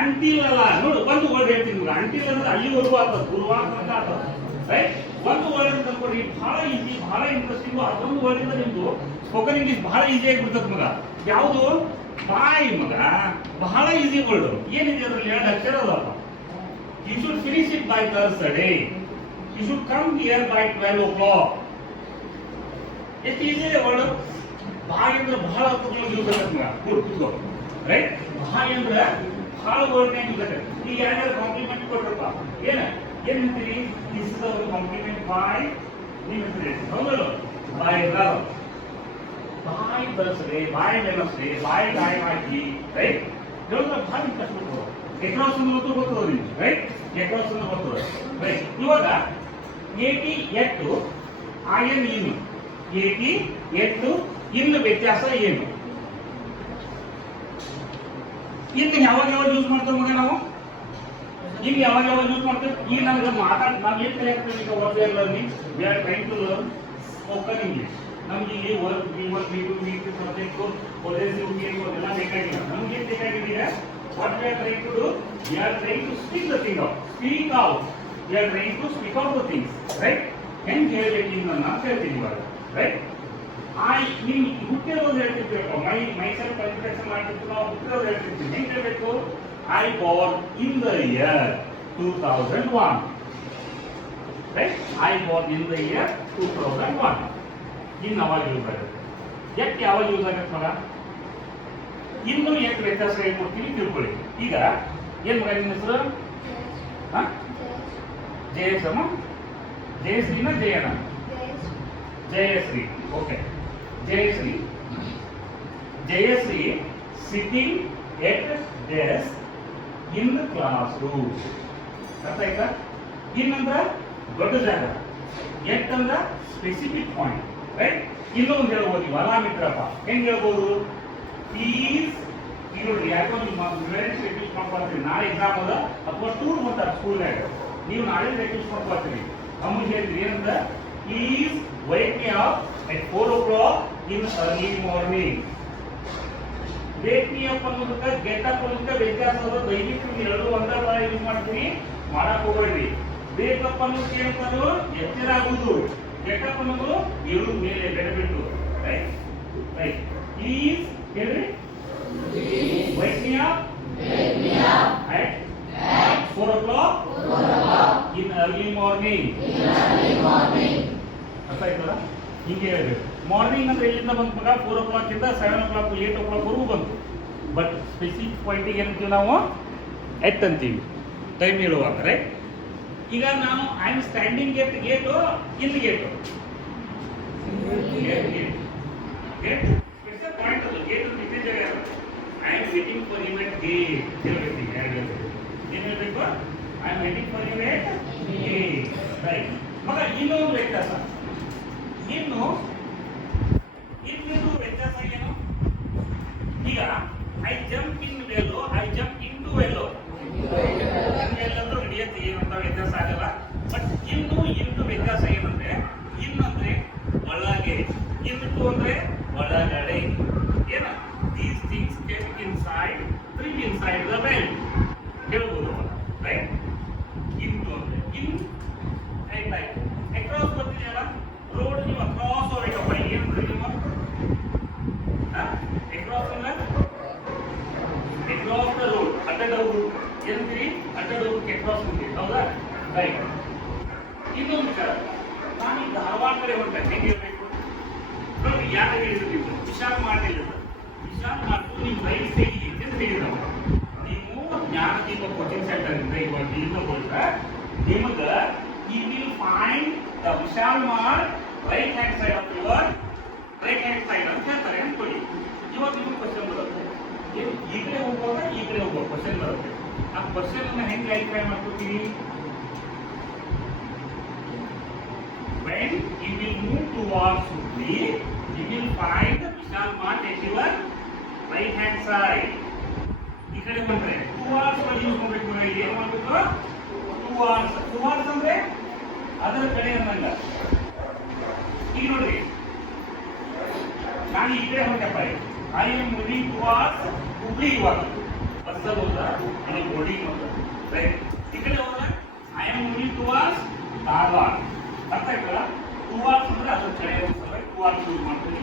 Until ಅಲ್ಲ ನೋಡು, ಒಂದು ವರ್ಡ್ ಹೇಳ್ತೀನಿ ನಿಮ್ಗೆ. ಅಂಟಿಲ್ ಅಂದ್ರೆ ಅಲ್ಲಿವರೆಗೂ ಆಗ್ತದೆ, ಗುರುವಾರ ಅಂತ ಆಗ್ತದೆ, ರೈಟ್? ಒಂದು ವರ್ಡ್ ಅಂತ ಅನ್ಕೊಡಿ, ಬಹಳ ಈಸಿ, ಬಹಳ ಇಂಟ್ರೆಸ್ಟಿಂಗ್. ಅದೊಂದು ವರ್ಡ್ ಇಂದ ನಿಮ್ದು ಸ್ಪೋಕನ್ ಇಂಗ್ಲಿಷ್ ಬಹಳ ಈಸಿ ಆಗಿಬಿಡ್ತದೆ ಮಗ. ಯಾವುದು? ಬಾಯ್ ಮಗ. ಬಹಳ ಈಸಿ ವರ್ಡ್. ಏನಿದೆ ಅದ್ರಲ್ಲಿ? 2 ಅಕ್ಷರ ಅದಾವ. You should finish it by Thursday. You should come here by 12 o'clock. ಎಷ್ಟು ಈಸಿ ಇದೆ ವರ್ಡ್. ಬಾಯ್ ಅಂದ್ರೆ ಬಹಳ ಅರ್ಥದಲ್ಲಿ ಯೂಸ್ ಆಗತ್ತೆ ಮಗ. ಕೂತ್ಕೋ, ರೈಟ್? ಬಾಯ್ ಅಂದ್ರೆ ಬಹಳ ವರ್ಡ್ ಯೂಸ್ ಆಗತ್ತೆ. ಈಗ ಯಾರ್ಯಾರು ಕಾಂಪ್ಲಿಮೆಂಟ್ ಕೊಟ್ರಪ್ಪ, ಏನಂತೀರಿ? ದಿಸ್ ಇಸ್ ಅವರ್ ಕಾಂಪ್ಲಿಮೆಂಟ್ ಬಾಯ್. ನೀವು ಹೇಳ್ತೀರಿ ಹೌದಲ್ಲ? ಬಾಯ್ ಲವ್, ಬಾಯ್ ಬರ್ಸ್ಡೇ, ಬಾಯ್ ವೆನಸ್ಡೇ, ಬಾಯ್ ಹಾಕಿ, ರೈಟ್? ಇವೆಲ್ಲ ಭಾಳ ಇಂಟ್ರೆಸ್ಟ್ ಕೊಡ್ತದೆ. ಎಕ್ರಾಸ್ ಒಂದು ಗೊತ್ತದ ನಿಮ್ಗೆ, ರೈಟ್? ಎಕ್ರಾಸ್ ಒಂದು ಗೊತ್ತದ, ರೈಟ್? ಇವಾಗ 80 ಎಟ್ಟು IN ಇನ್ನು 80 ಎಟ್ಟು ಇನ್ನು ವ್ಯತ್ಯಾಸ ಏನು? ಇನ್ನು ಯಾವಾಗ ಯೂಸ್ ಮಾಡ್ತೇವೆ ಮಗ ನಾವು? ಇಲ್ಲಿ ಯಾವಾಗ ಯೂಸ್ ಮಾಡ್ತೇವೆ? ಈಗ ನಮ್ಗೆ ನಾವು ಏನು ಕಲಿಯಾಗ್ತೇವೆ ಈಗ? Word learning, we are trying to learn spoken English. ನಮ್ಗೆ ಇಲ್ಲಿ ವರ್ಕ್, ಸಬ್ಜೆಕ್ಟು, ಎಲ್ಲ ಬೇಕಾಗಿಲ್ಲ. ನಮ್ಗೆ ಏನು ಬೇಕಾಗಿದೆ? What we are trying to do? We are trying to speak the thing out. Speak out. We are trying to speak out the things, right? ಹೆಂಗೆ ಹೇಳ್ಬೇಕು ಅಂತ ನಾನು ಹೇಳ್ತೀನಿ ಇವಾಗ, ರೈಟ್? ನಿಮ್ಗೆ ಹುಟ್ಟಿರೋದು ಹೇಳ್ತಿರ್ಬೇಕು. ಮೈಸೆಲ್ಫ್ ಕನ್ಫ್ಯೂಷನ್ ಮಾಡ್ತಿರ್ತೀವಿ ನಾವು. ಹುಟ್ಟಿರೋದು ಹೇಳ್ತಿರ್ತೀವಿ. ಹೆಂಗೆ ಹೇಳ್ಬೇಕು? I born in the year 2001. Right? I born in the year 2001. ಇನ್ನು ಯಾವಾಗ ಯೂಸ್ ಆಗುತ್ತೆ? ಎಟ್ ಯಾವಾಗ ಯೂಸ್ ಆಗತ್ತೆ ಮಗ? ಇನ್ನು ಎಷ್ಟು ವ್ಯತ್ಯಾಸ ಏನು ಕೊಡ್ತೀವಿ ತಿಳ್ಕೊಳ್ಳಿ. ಈಗ ಏನ್ ಮಗ ನಿನ್ನ ಹೆಸರು? ಜಯಸಮ, ಜಯಶ್ರೀನ ಜಯನ? Jayashree. Okay, Jayashree. Jayashree sitting at desk in the classroom. ಅರ್ಥ ಆಯ್ತಾ? ಇನ್ನಂದ್ರ ದೊಡ್ಡ ಜಾಗ, ಎಟ್ ಅಂದ್ರ ಸ್ಪೆಸಿಫಿಕ್ ಪಾಯಿಂಟ್, ರೈಟ್? ಇನ್ನೊಂದು ಹೇಳ್ಬೋದು ನೀವು, ಅಲಾಮಿತ್ರಪ್ಪ. ಹೆಂಗ್ ಹೇಳ್ಬೋದು? ಈಸ್, ಈಗ ನೋಡಿ, ಯಾಕೋ ನಿಮ್ಮ ರಿಲೇಟಿವ್ಸ್ ಮಾಡ್ಕೊಳ್ತೀರಿ. ನಾಳೆ ಎಕ್ಸಾಮ್ ಅದ ಅಥವಾ ಟೂರ್ ಬರ್ತಾರೆ ಸ್ಕೂಲ್ನಾಗ, ನೀವು ನಾಳೆ ರಿಲೇಟಿವ್ಸ್ ಮಾಡ್ಕೊಳ್ತೀರಿ. ಅಮ್ಮಗೆ ಹೇಳ್ತೀರಿ ಏನಂತ? Is wake me up at 4 o'clock in early morning. Wake me up ಅನ್ನೋದಕ್ಕೆ get up ಅನ್ನೋದಕ್ಕೆ ವ್ಯತ್ಯಾಸ ಅದ. ದಯವಿಟ್ಟು ಎರಡು ಒಂದೇ ತರ ಯೂಸ್ ಮಾಡ್ತೀವಿ, ಮಾಡಕ್ ಹೋಗ್ಬೇಡ್ರಿ. Wake up ಅನ್ನೋದಕ್ಕೆ ಏನಂತಾರು? ಎಚ್ಚರ ಆಗುವುದು. Get up ಅನ್ನೋದು ಏಳು ಮೇಲೆ ಬೆಳಬಿಟ್ಟು, ರೈಟ್? ರೈಟ್. Please ಹೇಳ್ರಿ. Wake me up at 4 o'clock in early morning. ಅರ್ಥ ಆಯ್ತಲ್ಲ? ಹಿಂಗೆ ಹೇಳ್ಬೇಕು. ಮಾರ್ನಿಂಗ್ ಅಂದ್ರೆ ಎಲ್ಲಿಂದ ಬಂತು ಮಗ? 4 o'clock ಇಂದ 7 o'clock 8 o'clock ವರೆಗೂ ಬಂತು. ಬಟ್ ಸ್ಪೆಸಿಫಿಕ್ ಪಾಯಿಂಟಿಗೆ ಏನಂತೀವಿ ನಾವು? ಎಟ್ ಅಂತೀವಿ ಟೈಮ್ ಹೇಳುವಾಗ, ರೈಟ್? ಈಗ ನಾನು I am standing at gate, in gate. Gate specific point ಅದು. ಗೇಟ್ ಅಂತ ಇದ್ದೇ ಜಾಗ ಅದು. I am waiting for you at gate ಹೇಳ್ಬೇಕು. ಏನು ಹೇಳ್ಬೇಕು? I am waiting for you at gate, right? ಮಗ ಇನ್ನೊಂದು ವ್ಯತ್ಯಾಸ. ಇನ್ನು ವ್ಯತ್ಯಾಸ ಏನು? ಈಗ I jump in well, I jump into well. ಎಲ್ಲರೂ ಹಿಡಿಯತ್ತೆ, ಏನಂತ ವ್ಯತ್ಯಾಸ ಆಗಲ್ಲ. ಬಟ್ ಇನ್ನು ವ್ಯತ್ಯಾಸ ಏನಂದ್ರೆ, ಇನ್ನಂದ್ರೆ ಒಳಗೆ, ಇನ್ನು ಅಂದ್ರೆ ಒಳಗಡೆ. ಏನ? These things keep inside, drink inside the bell ಹೇಳ್ಬೋದು, ರೈಟ್? ಇನ್ನು ಅಂದ್ರೆ ಇನ್ ಆಯ್ತಾಯ್ತು. ಅಕ್ರಾಸ್ ಬರ್ತಿದೆಯಲ್ಲ, ರೋಡ್ ನೀವು ಅಕ್ರಾಸ್ ಹೋಗ್ಬೇಕಪ್ಪ. ಏನಂದ್ರೆ ನೀವು ಅಕ್ರಾಸ್ ಅಂದ್ರೆ ಅಕ್ರಾಸ್ ದ ರೋಡ್, ಅಡ್ಡಡವರು ಏನಂತೀರಿ? ಅಡ್ಡಡವ್ರಿಗೆ ಅಕ್ರಾಸ್ ಅಂತೀವಿ, ಹೌದಾ? ರೈಟ್. ಇನ್ನೊಂದು ವಿಚಾರ, ನಾನು ಈ ಧಾರವಾಡ ಕಡೆ ಹೊರಟೆ. ಹೆಂಗೆ ಇರಬೇಕು ನೋಡಿ? ಯಾರು ಹೇಳಿದ್ರು ನೀವು? ವಿಶಾಲ್ ಮಾಡಲಿಲ್ಲ. ವಿಶಾಲ್ ಮಾಡ್ತು ನಿಮ್ಮ ರೈಟ್ ಸೈಡ್ ಅಂತ ಹೇಳಿದ್ರು. ನೀವು ಜ್ಞಾನದೀಪ ಕೋಚಿಂಗ್ ಸೆಂಟರ್ ಇಂದ ಇವಾಗ ಇಲ್ಲಿಂದ ಹೋದ್ರೆ ನಿಮಗೆ you will find the Vishal Mart right hand side of your right hand side ಅಂತ ಹೇಳ್ತಾರೆ ಅನ್ಕೊಳ್ಳಿ. ಇವಾಗ ನಿಮಗೆ ಕ್ವಶನ್ ಬರುತ್ತೆ, ಈ ಕಡೆ ಹೋಗುವಾಗ ಈ ಕಡೆ ಹೋಗುವ ಕ್ವಶನ್ ಬರುತ್ತೆ. ಆ ಕ್ವಶನ್ ಅನ್ನ ಹೆಂಗೆ ಐಡೆಂಟಿಫೈ ಮಾಡ್ಕೊತೀವಿ? when you will move towards Hubli, you will find the Vishal Mart at your right hand side. ಈ ಕಡೆ ಬಂದ್ರೆ towards ಯೂಸ್ ಮಾಡಬೇಕು. ಏನು ಮಾಡಬೇಕು? towards ಅಂದ್ರೆ ಅದರ ಕಡೆ ಅನ್ನಂಗ. ಈಗ ನೋಡ್ರಿ, ನಾನು ಈ ಕಡೆ ಹೊರಟಪ್ಪ, I am moving towards Hubli ಇವಾಗ ಬಸ್ಸಲ್ಲಿ ಹೋದ ನನಗೆ ಬೋರ್ಡಿಂಗ್ ಹೋದ ರೈಟ್ ಈ ಕಡೆ ಹೋದ I am moving towards Dharwad ಅರ್ಥ ಆಯ್ತಲ್ಲ ಟುವಾರ್ಡ್ಸ್ ಅಂದ್ರೆ ಅದ್ರ ಕಡೆ ಟುವಾರ್ಡ್ಸ್ ಯೂಸ್ ಮಾಡ್ತೀವಿ